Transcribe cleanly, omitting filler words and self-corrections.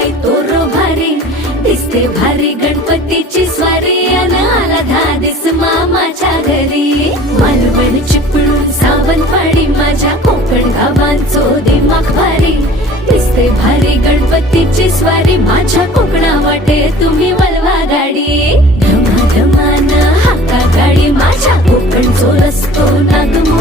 पाय तोर भारी दिसते भारी गणपतीची स्वारी अन आला धादिस मामाच्या घरी मालवण चिपळूण सावंतवाडी माझ्या कोकण गावांचो दिमाग भारी दिसते भारी गणपतीची स्वारी माझ्या